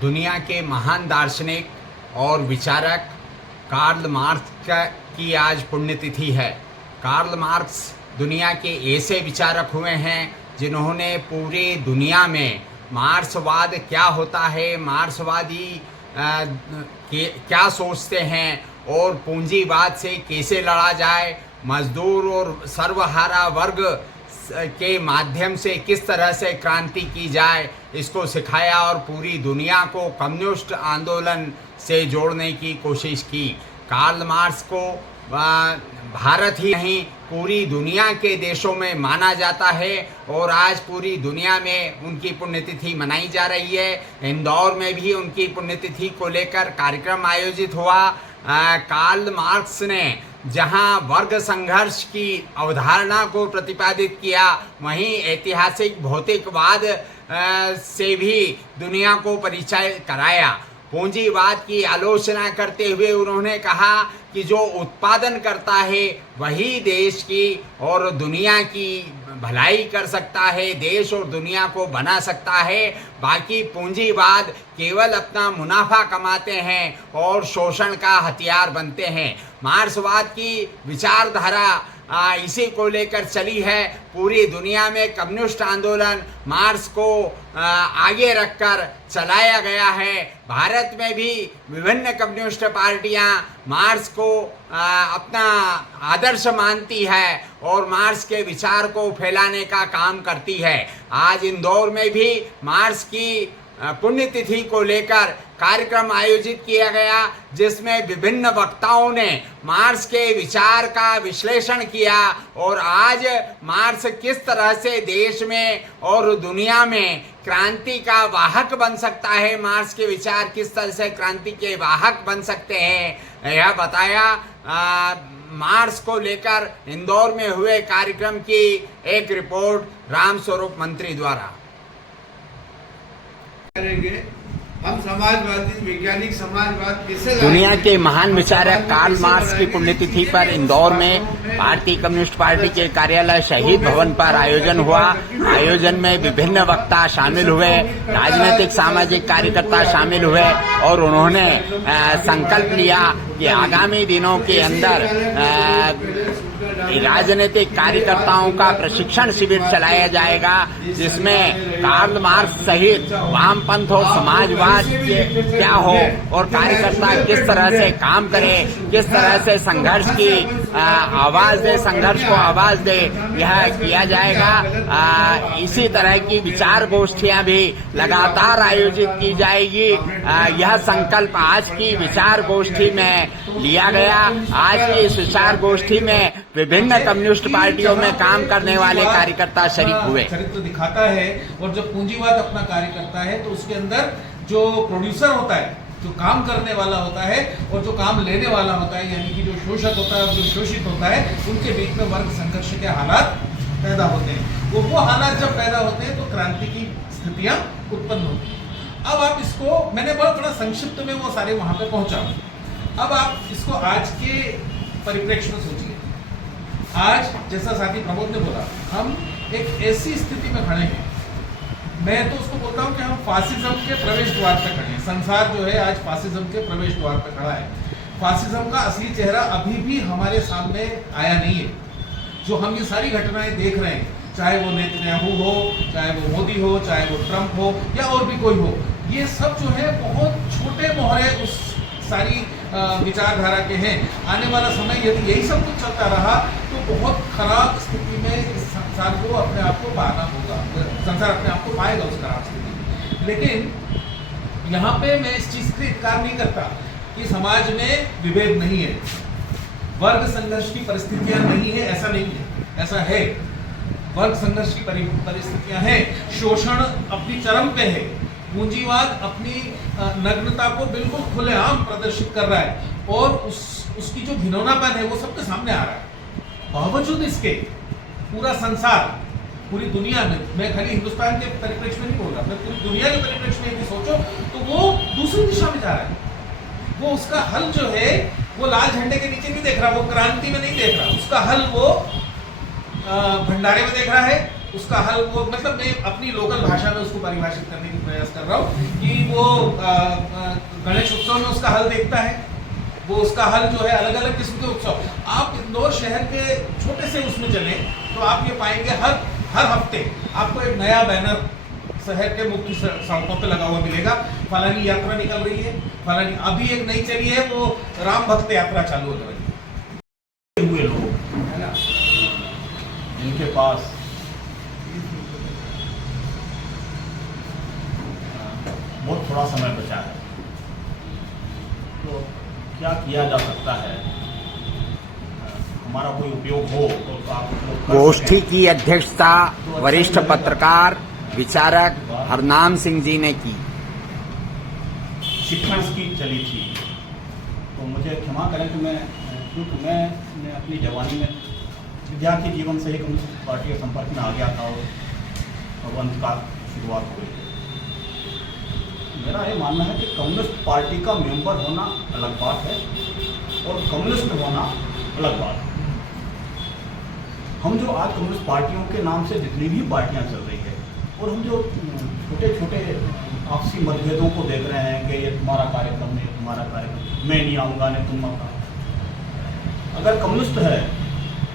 दुनिया के महान दार्शनिक और विचारक कार्ल मार्क्स की आज पुण्यतिथि है। कार्ल मार्क्स दुनिया के ऐसे विचारक हुए हैं जिन्होंने पूरी दुनिया में मार्क्सवाद क्या होता है, मार्क्सवादी क्या सोचते हैं और पूंजीवाद से कैसे लड़ा जाए, मजदूर और सर्वहारा वर्ग के माध्यम से किस तरह से क्रांति की जाए, इसको सिखाया और पूरी दुनिया को कम्युनिस्ट आंदोलन से जोड़ने की कोशिश की। कार्ल मार्क्स को भारत ही नहीं पूरी दुनिया के देशों में माना जाता है और आज पूरी दुनिया में उनकी पुण्यतिथि मनाई जा रही है। इंदौर में भी उनकी पुण्यतिथि को लेकर कार्यक्रम आयोजित हुआ। कार्ल मार्क्स ने जहां वर्ग संघर्ष की अवधारणा को प्रतिपादित किया, वहीं ऐतिहासिक भौतिकवाद से भी दुनिया को परिचय कराया। पूंजीवाद की आलोचना करते हुए उन्होंने कहा कि जो उत्पादन करता है वही देश की और दुनिया की भलाई कर सकता है, देश और दुनिया को बना सकता है। बाकी पूंजीवाद केवल अपना मुनाफा कमाते हैं और शोषण का हथियार बनते हैं। मार्क्सवाद की विचारधारा इसी को लेकर चली है। पूरी दुनिया में कम्युनिस्ट आंदोलन मार्क्स को आगे रखकर चलाया गया है। भारत में भी विभिन्न कम्युनिस्ट पार्टियां मार्क्स को अपना आदर्श मानती है और मार्क्स के विचार को फैलाने का काम करती है। आज इंदौर में भी मार्क्स की पुण्यतिथि को लेकर कार्यक्रम आयोजित किया गया, जिसमें विभिन्न वक्ताओं ने मार्क्स के विचार का विश्लेषण किया और आज मार्क्स किस तरह से देश में और दुनिया में क्रांति का वाहक बन सकता है, मार्क्स के विचार किस तरह से क्रांति के वाहक बन सकते हैं, यह बताया। मार्क्स को लेकर इंदौर में हुए कार्यक्रम की एक रिपोर्ट रामस्वरूप मंत्री द्वारा। हम समाजवादी वैज्ञानिक समाजवाद कैसे दुनिया के महान विचारक कार्ल मार्क्स की पुण्यतिथि पर इंदौर में भारतीय कम्युनिस्ट पार्टी के कार्यालय शहीद भवन पर आयोजन हुआ। आयोजन में विभिन्न वक्ता शामिल हुए, राजनीतिक सामाजिक कार्यकर्ता शामिल हुए और उन्होंने संकल्प लिया कि आगामी दिनों के अंदर राजनीतिक कार्यकर्ताओं का प्रशिक्षण शिविर चलाया जाएगा, जिसमें कार्ल मार्क्स सहित वामपंथ और समाजवाद क्या हो और कार्यकर्ता किस तरह से काम करें, किस तरह से संघर्ष की आवाज दे, संघर्ष को आवाज दे, यह किया जाएगा। इसी तरह की विचार गोष्ठियां भी लगातार आयोजित की जाएगी। यह संकल्प आज की विचार गोष्ठी में लिया गया। आज की इस विचार गोष्ठी में विभिन्न कम्युनिस्ट पार्टियों में काम करने वाले कार्यकर्ता शरीक हुए। चरित्र दिखाता है और जब पूंजीवाद अपना कार्य करता है तो उसके अंदर जो प्रोड्यूसर होता है, जो काम करने वाला होता है और जो काम लेने वाला होता है, यानी कि जो शोषक होता है और जो शोषित होता है, उनके बीच में वर्ग संघर्ष के हालात पैदा होते हैं। वो हालात जब पैदा होते हैं तो क्रांति की स्थितियां उत्पन्न होती हैं। अब आप इसको, मैंने बहुत बड़ा संक्षिप्त में वो सारे वहां पे पहुंचा। अब आप इसको आज के परिप्रेक्ष्य में सोचिए। आज जैसा साथी प्रमोद ने बोला, हम एक ऐसी स्थिति में खड़े हैं, मैं तो उसको बोलता हूं कि हम फासिज्म के प्रवेश द्वार पे खड़े हैं। संसार जो है आज फासिज्म के प्रवेश द्वार पे खड़ा है। फासिज्म का असली चेहरा अभी भी हमारे सामने आया नहीं है। जो हम ये सारी घटनाएं देख रहे हैं, चाहे वो नेतन्याहू हो, चाहे वो मोदी हो, चाहे वो ट्रंप हो या और भी कोई हो, ये सब जो है बहुत छोटे मोहरे उस सारी विचारधारा के हैं। आने वाला समय यदि यही सब कुछ चलता रहा तो बहुत खराब स्थिति में इस संसार को अपने आप को पाना होगा, संसार अपने आप को पाएगा उस खराब स्थिति। लेकिन यहाँ पे मैं इस चीज का इनकार नहीं करता कि समाज में विभेद नहीं है, वर्ग संघर्ष की परिस्थितियां नहीं है, ऐसा नहीं है, ऐसा है। वर्ग संघर्ष की परिस्थितियां हैं, शोषण अपनी चरम पे है, पूंजीवाद अपनी नग्नता को बिल्कुल खुलेआम प्रदर्शित कर रहा है और उसकी जो घिनौनापन है वो सबके सामने आ रहा है। बावजूद इसके पूरा संसार, पूरी दुनिया में, मैं खाली हिंदुस्तान के परिप्रेक्ष्य में नहीं बोल रहा, मैं पूरी दुनिया के परिप्रेक्ष्य में यदि सोचो तो वो दूसरी दिशा में जा रहा है। वो उसका हल जो है वो लाल झंडे के नीचे नहीं देख रहा, वो क्रांति में नहीं देख रहा, उसका हल वो भंडारे में देख रहा है, उसका हल वो, मतलब मैं अपनी लोकल भाषा में उसको परिभाषित करने की प्रयास कर रहा हूँ कि वो गणेश उत्सव में उसका हल देखता है। वो उसका हल जो है अलग अलग किस्म के उत्सव, आप इंदौर शहर के छोटे से उसमें चले तो आप ये पाएंगे हर हफ्ते आपको एक नया बैनर शहर के मुख्य सड़कों पे लगा हुआ मिलेगा। फलानी यात्रा निकल रही है, फलानी, अभी एक नई चली है वो राम भक्त यात्रा चालू होने वाली हुए लोग है ना। जिनके पास बहुत थोड़ा समय बचा है, तो क्या किया जा सकता है? हमारा कोई उपयोग हो तो आप उपयोग कर गोष्ठी सकें। की अध्यक्षता वरिष्ठ पत्रकार विचारक हरनाम सिंह जी ने की। शिक्षण की चली थी, तो मुझे क्षमा करें कि क्योंकि मैं अपनी जवानी में विद्यार्थी जीवन से ही कम्युनिस्ट पार्टी के संपर्क में आ गया था और प्रबंध का शुरुआत हुई। मेरा ये मानना है कि कम्युनिस्ट पार्टी का मेंबर होना अलग बात है और कम्युनिस्ट होना अलग बात है। हम जो आज कम्युनिस्ट पार्टियों के नाम से जितनी भी पार्टियां चल रही है और हम जो छोटे छोटे आपसी मतभेदों को देख रहे हैं कि ये तुम्हारा कार्यक्रम नहीं, तुम्हारा कार्यक्रम, मैं नहीं आऊँगा, नहीं तुम मत आओ। अगर कम्युनिस्ट है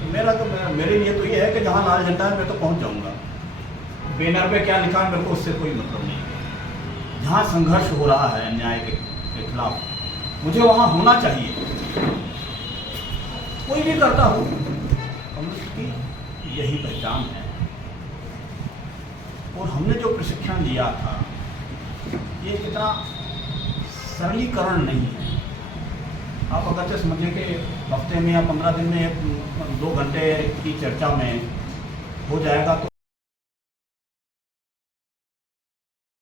तो मेरे लिए तो ये है कि जहाँ लाल झंडा है मैं तो पहुँच जाऊँगा। बैनर पे क्या लिखा है मेरे को उससे कोई मतलब नहीं है। जहाँ संघर्ष हो रहा है अन्याय के खिलाफ, मुझे वहाँ होना चाहिए। कोई भी करता हो, कम्युनिस्ट की यही पहचान है। और हमने जो प्रशिक्षण लिया था ये इतना सरलीकरण नहीं है। आप अगर से समझें कि हफ्ते में या 15 दिन में 2 घंटे की चर्चा में हो जाएगा तो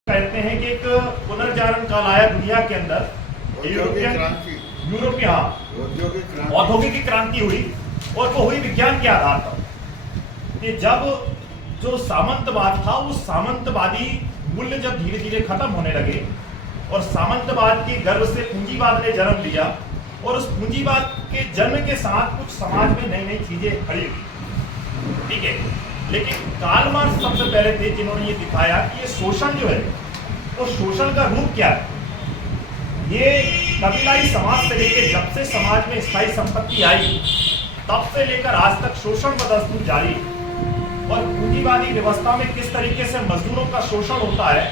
कहते हैं कि एक पुनर्जागरण काल आया दुनिया के अंदर, यूरोपीय औद्योगिक क्रांति हुई और वो हुई विज्ञान के आधार पर। कि जब जो सामंतवाद था उस सामंतवादी मूल्य जब धीरे धीरे खत्म होने लगे और सामंतवाद के गर्भ से पूंजीवाद ने जन्म लिया और उस पूंजीवाद के जन्म के साथ कुछ समाज में नई नई चीजें खड़ी हुई, ठीक है। लेकिन कार्ल मार्क्स सबसे पहले थे जिन्होंने ये दिखाया कि ये शोषण जो है वो शोषण का रूप क्या है। ये कबीलाई समाज से लेकर जब से समाज में स्थायी संपत्ति आई तब से लेकर आज तक शोषण बदस्तूर जारी है। और पूंजीवादी व्यवस्था में किस तरीके से मजदूरों का शोषण होता है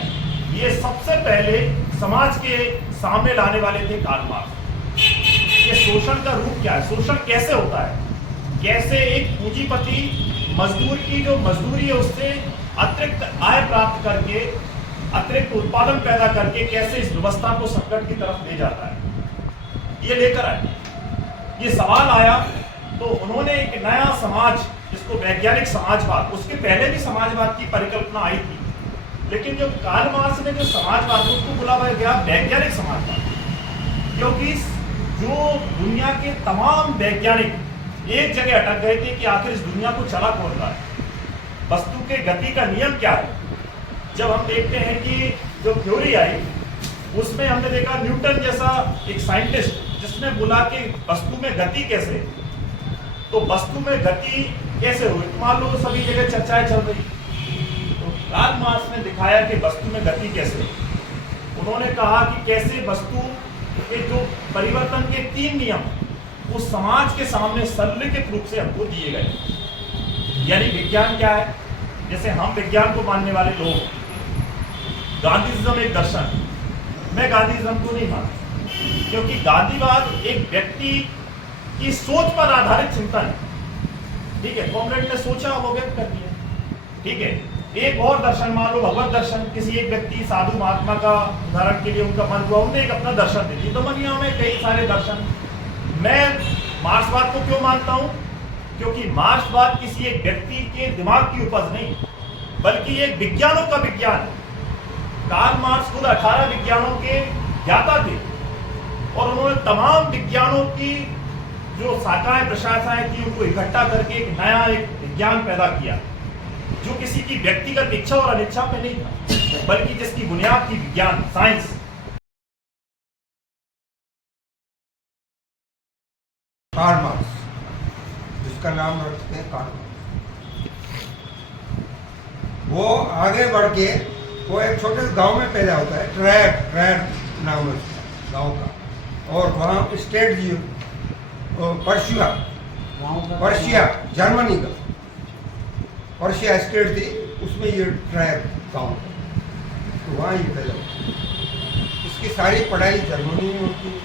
ये सबसे पहले समाज के सामने लाने वाले थे कार्ल मार्क्स। ये शोषण का रूप क्या है, शोषण कैसे होता है, कैसे एक पूंजीपति मजदूर की जो मजदूरी है उससे अतिरिक्त आय प्राप्त करके अतिरिक्त उत्पादन पैदा करके कैसे इस व्यवस्था को संकट की तरफ ले जाता है, ये लेकर आए। ये सवाल आया तो उन्होंने एक नया समाज जिसको वैज्ञानिक समाजवाद, उसके पहले भी समाजवाद की परिकल्पना आई थी, लेकिन जो कार्ल मार्क्स ने जो समाजवाद उसको बुला गया वैज्ञानिक समाजवाद। क्योंकि जो दुनिया के तमाम वैज्ञानिक एक जगह अटक गए थे कि आखिर इस दुनिया को चला कौन रहा है, वस्तु के गति का नियम क्या है। जब हम देखते हैं कि जो थ्योरी आई उसमें हमने देखा न्यूटन जैसा एक साइंटिस्ट जिसने बोला कि वस्तु में गति कैसे, तो वस्तु में गति कैसे हुई, मान लो सभी जगह चर्चाएं चल रही, तो कार्ल मार्क्स ने दिखाया कि वस्तु में गति कैसे। उन्होंने कहा कि कैसे वस्तु के जो परिवर्तन के 3 नियम उस समाज के सामने सरलीकृत रूप से हमको दिए गए। यानी विज्ञान क्या है, जैसे हम विज्ञान को मानने वाले लोग, गांधीज्म एक दर्शन, मैं गांधीज्म को नहीं मानता क्योंकि गांधीवाद एक व्यक्ति की सोच पर आधारित चिंतन है, ठीक है। कॉमरेड ने सोचा वो व्यक्त कर दिया, ठीक है। एक और दर्शन मान लो भगवत दर्शन, किसी एक व्यक्ति साधु महात्मा का उदाहरण के लिए उनका मन हुआ उन्होंने एक अपना दर्शन दे दिया, तो दुनिया में कई सारे दर्शन। मैं मार्क्सवाद को क्यों मानता हूं, क्योंकि मार्क्सवाद किसी एक व्यक्ति के दिमाग की उपज नहीं बल्कि एक विज्ञानों का विज्ञान है। कार्ल मार्क्स खुद 18 विज्ञानों के ज्ञाता थे और उन्होंने तमाम विज्ञानों की जो शाखाएं प्रशाखाएं थी उनको इकट्ठा करके एक नया एक विज्ञान पैदा किया जो किसी की व्यक्तिगत इच्छा और अनिच्छा पे नहीं था बल्कि जिसकी बुनियाद थी विज्ञान, साइंस। कार्ल मार्क्स, जिसका नाम रखते हैं कार्ल मार्क्स, वो आगे बढ़ के वो एक छोटे से गांव में पैदा होता है, ट्रैड नाम है उसका गाँव का। और वहाँ स्टेट जी पर्शिया जर्मनी का पर्शिया स्टेट थी, उसमें ये ट्रैड गाँव था, तो वहाँ ये पैदा होता है। इसकी सारी पढ़ाई जर्मनी में होती है,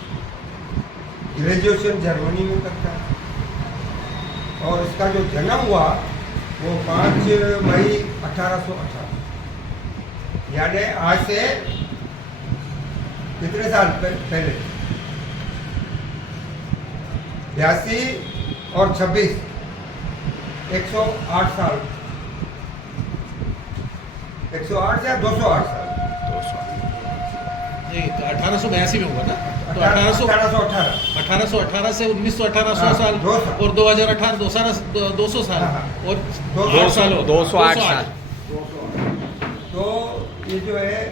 ग्रेजुएशन जर्मनी में करता है। और इसका जो जन्म हुआ वो 5 मई 1818, यानी आज से कितने साल पहले, 82 और 26, 108 साल, 108 या 208 साल, नहीं तो 1882 में हुआ ना, तो 1818 से 1918 100 साल, 2 साल। और 2018 200 साल, हाँ, और 200 साल हो गए, 208 साल। तो ये जो है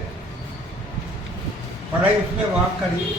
पढ़ाई उसने वहाँ करी